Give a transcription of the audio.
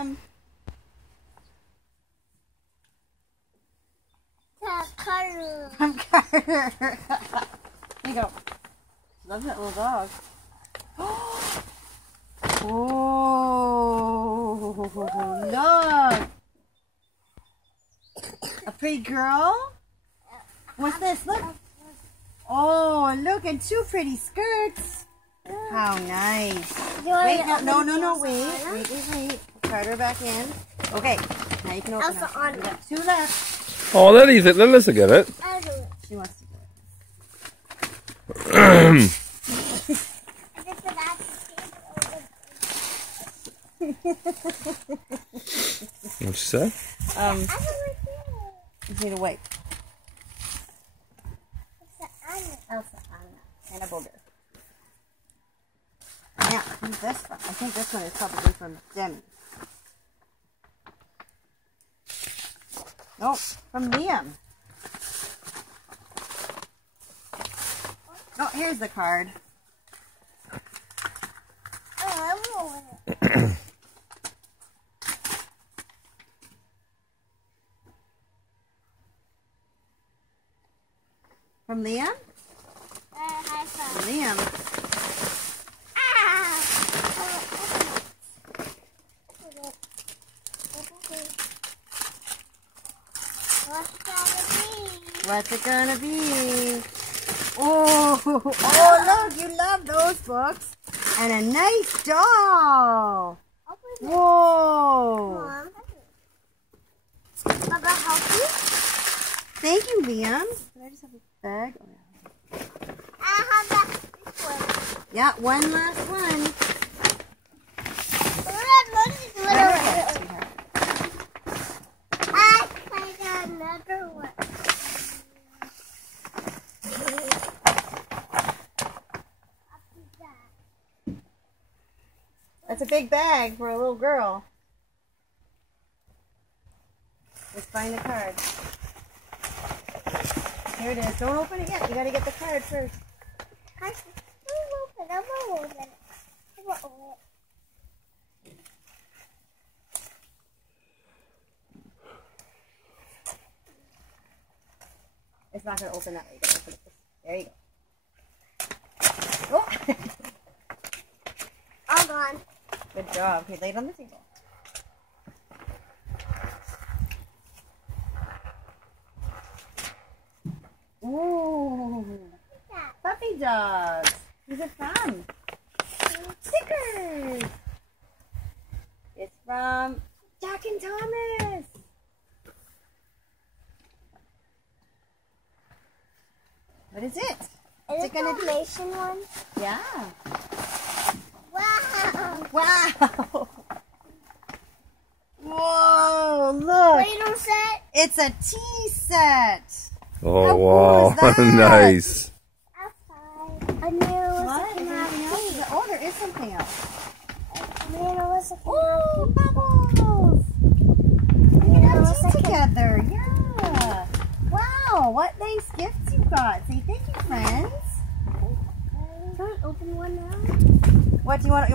Liam. Carter. From Carter. There you go. Love that little dog. Oh, look. A pretty girl? What's this? Look. Oh, look, and two pretty skirts. How nice. Wait, no, wait. Carter back in. Okay, now you can open it. We got two left. Oh, Lily get it. She wants to do it. What'd she say? You need to wipe. Elsa, Anna, and a booger. Now, who's this from? I think this one is probably from Demi. Oh, from Liam. Oh, here's the card. From Liam? From Liam. What's it gonna be? Oh, look, you love those books. And a nice doll. Whoa. Baba, help you? Thank you, Liam. Did I just have a bag? Oh, I have that one. yeah, one last one. I got another one. That's a big bag for a little girl. Let's find the card. Here it is. Don't open it yet. You gotta get the card first. I'm gonna open it. It's not gonna open that way. You gotta open it this. There you go. Oh! All gone. Good job. Okay, lay it on the table. Ooh, puppy dogs. Who's it from? Stickers. It's from Jack and Thomas. What is it? Is What's it it gonna be? Dalmatian one? Yeah. Wow. Wow. Whoa, look. Play-Doh set? It's a tea set. Oh, How wow. cool is that? Nice. Outside. I knew it was What? a Is there anything else? canopy. Oh, there is something else. I knew it was a Oh, canopy. bubbles. I knew it Put was a tea together. Yeah. Wow, what nice gifts you got. Say thank you, friends. Can I open one now? What do you want?